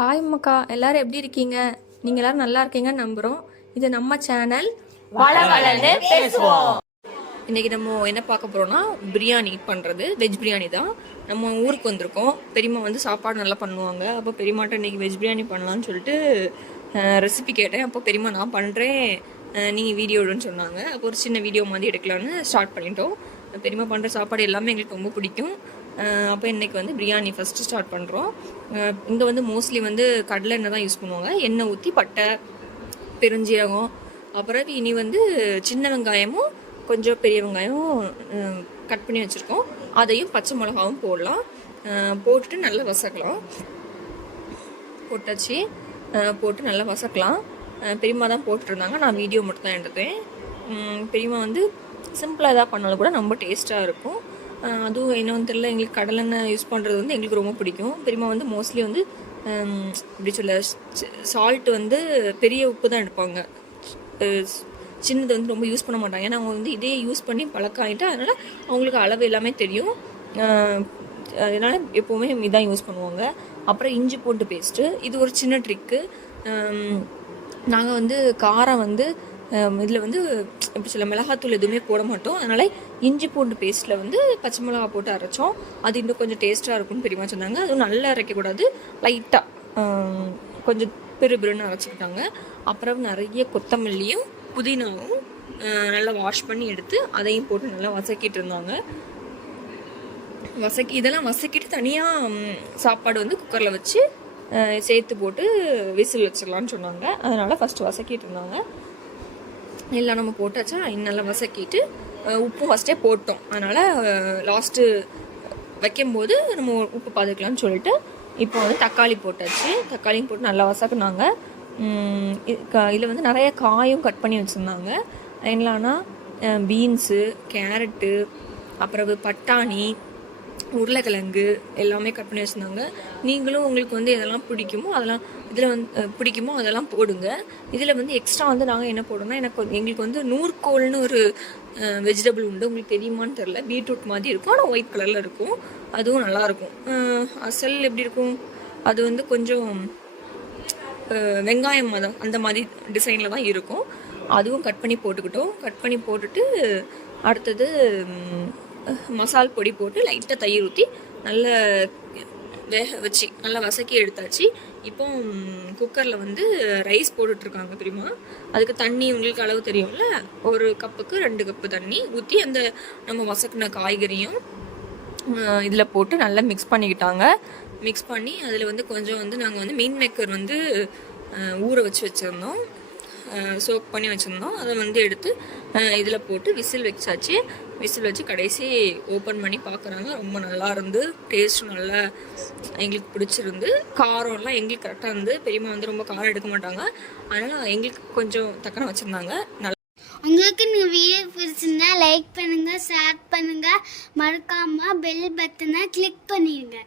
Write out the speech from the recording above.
Hi மக்கா, எல்லாரும் எப்படி இருக்கீங்க? நீங்கள் எல்லாரும் நல்லா இருக்கீங்கன்னு நம்புகிறோம். இது நம்ம சேனல் வளவளன்னு பேசுவோம். இன்றைக்கி நம்ம என்ன பார்க்க போகிறோம்னா பிரியாணி பண்ணுறது. வெஜ் பிரியாணி தான். நம்ம ஊருக்கு வந்திருக்கோம். பெரியம்மா வந்து சாப்பாடு நல்லா பண்ணுவாங்க. அப்போ பெரியம்மாட்ட இன்றைக்கி வெஜ் பிரியாணி பண்ணலான்னு சொல்லிட்டு ரெசிபி கேட்டேன். அப்போ பெரியம்மா நான் பண்ணுறேன், நீங்கள் வீடியோன்னு சொன்னாங்க. அப்போ ஒரு சின்ன வீடியோ மாதிரி எடுக்கலான்னு ஸ்டார்ட் பண்ணிட்டோம். பெரியம்மா பண்ணுற சாப்பாடு எல்லாமே எங்களுக்கு ரொம்ப பிடிக்கும். அப்போ இன்றைக்கி வந்து பிரியாணி ஃபஸ்ட்டு ஸ்டார்ட் பண்ணுறோம். இங்கே வந்து மோஸ்ட்லி வந்து கடலை எண்ணெய் தான் யூஸ் பண்ணுவாங்க. எண்ணெய் ஊற்றி பட்டை, பெருஞ்சீரகம், அப்புறம் இனி வந்து சின்ன வெங்காயமும் கொஞ்சம் பெரிய வெங்காயமும் கட் பண்ணி வச்சுருக்கோம். அதையும் பச்சை மிளகாவும் போடலாம். போட்டுட்டு நல்லா வசக்கலாம். போட்டாச்சு. போட்டு நல்லா வசக்கலாம். பெரியம்மா தான் போட்டுருந்தாங்க, நான் வீடியோ மட்டும் தான் எடுத்தேன். பெரியம்மா வந்து சிம்பிளாக எதாவது பண்ணாலும் கூட ரொம்ப டேஸ்ட்டாக இருக்கும். அதுவும் என்னன்னு தெரியல, எங்களுக்கு கடலெண்ணெய் யூஸ் பண்ணுறது வந்து எங்களுக்கு ரொம்ப பிடிக்கும். பெரியம்மா வந்து மோஸ்ட்லி வந்து இப்படி சொல்ல சால்ட்டு வந்து பெரிய உப்பு தான் எடுப்பாங்க. சின்னது வந்து ரொம்ப யூஸ் பண்ண மாட்டாங்க. ஏன்னா அவங்க வந்து இதே யூஸ் பண்ணி பழக்கம் ஆகிட்டு, அதனால் அவங்களுக்கு அளவு எல்லாமே தெரியும். அதனால் எப்போவுமே இதான் யூஸ் பண்ணுவாங்க. அப்புறம் இஞ்சி பூண்டு பேஸ்ட்டு, இது ஒரு சின்ன ட்ரிக்கு. நாங்கள் வந்து காரம் வந்து இதில் வந்து எப்படி சொல்ல மிளகாத்தூள் எதுவுமே போட மாட்டோம். அதனால் இஞ்சி பூண்டு பேஸ்ட்டில் வந்து பச்சை மிளகா போட்டு அரைச்சோம். அது இன்னும் கொஞ்சம் டேஸ்ட்டாக இருக்கும்னு பெரியமா சொன்னாங்க. அதுவும் நல்லா அரைக்கக்கூடாது, லைட்டாக கொஞ்சம் பெருன்னு அரைச்சிக்கிட்டாங்க. அப்புறம் நிறைய கொத்தமல்லியும் புதினாவும் நல்லா வாஷ் பண்ணி எடுத்து அதையும் போட்டு நல்லா வசக்கிட்டு இருந்தாங்க. இதெல்லாம் வசக்கிட்டு தனியாக சாப்பாடு வந்து குக்கரில் வச்சு சேர்த்து போட்டு விசில் வச்சிடலான்னு சொன்னாங்க. அதனால் ஃபஸ்ட்டு வசக்கிட்டு இருந்தாங்க. எல்லாம் நம்ம போட்டாச்சா, நல்லா வசக்கிட்டு உப்பும் ஃபஸ்ட்டே போட்டோம். அதனால் லாஸ்ட்டு வைக்கும்போது நம்ம உப்பு பார்த்துக்கலான்னு சொல்லிட்டு இப்போ வந்து தக்காளி போட்டாச்சு. தக்காளியும் போட்டு நல்லா வசக்குனாங்க. இதில் வந்து நிறைய காயும் கட் பண்ணி வச்சுருந்தாங்க. என்னன்னா பீன்ஸு, கேரட்டு, அப்புறம் பட்டாணி, உருளைக்கிழங்கு எல்லாமே கட் பண்ணி வச்சுருந்தாங்க. நீங்களும் உங்களுக்கு வந்து எதெல்லாம் பிடிக்குமோ அதெல்லாம் இதில் வந்து பிடிக்குமோ அதெல்லாம் போடுங்க. இதில் வந்து எக்ஸ்ட்ரா வந்து நாங்கள் என்ன போடுறோம்னா, எங்களுக்கு வந்து நூற்கோல்னு ஒரு வெஜிடபிள் உண்டு. உங்களுக்கு தெரியுமான்னு தெரில. பீட்ரூட் மாதிரி இருக்கும், ஆனால் ஒயிட் கலரில் இருக்கும். அதுவும் நல்லாயிருக்கும். அசல் எப்படி இருக்கும், அது வந்து கொஞ்சம் வெங்காயம் அந்த மாதிரி டிசைனில் தான் இருக்கும். அதுவும் கட் பண்ணி போட்டுக்கிட்டோம். கட் பண்ணி போட்டுட்டு அடுத்தது மசால் பொடி போட்டு லைட்டாக தயிர் ஊற்றி நல்லா வேக வச்சு நல்லா வசக்கி எடுத்தாச்சு. இப்போ குக்கரில் வந்து ரைஸ் போட்டுட்ருக்காங்க பெரியம்மா. அதுக்கு தண்ணி உங்களுக்கு அளவு தெரியும்ல, ஒரு கப்புக்கு 2 கப்பு தண்ணி ஊற்றி அந்த நம்ம வசக்கின காய்கறியும் இதில் போட்டு நல்லா மிக்ஸ் பண்ணிக்கிட்டாங்க. மிக்ஸ் பண்ணி அதில் வந்து கொஞ்சம் வந்து நாங்கள் வந்து மீன் மேக்கர் வந்து ஊற வச்சு வச்சுருந்தோம், சோக் பண்ணி வச்சுருந்தோம். அதை வந்து எடுத்து இதில் போட்டு விசில் வச்சாச்சு. விசில் வச்சு கடைசி ஓப்பன் பண்ணி பார்க்குறாங்க. ரொம்ப நல்லா இருந்து, டேஸ்ட்டும் நல்லா எங்களுக்கு பிடிச்சிருந்து. காரம்லாம் எங்களுக்கு கரெக்டாக இருந்து. பெரியம்மா வந்து ரொம்ப காரம் எடுக்க மாட்டாங்க, அதனால் எங்களுக்கு கொஞ்சம் தக்கன வச்சுருந்தாங்க. நல்லா உங்களுக்கு இந்த வீடியோ பிடிச்சிருந்தா லைக் பண்ணுங்கள், ஷேர் பண்ணுங்கள், மறக்காமல் பெல் பட்டனை கிளிக் பண்ணிடுங்க.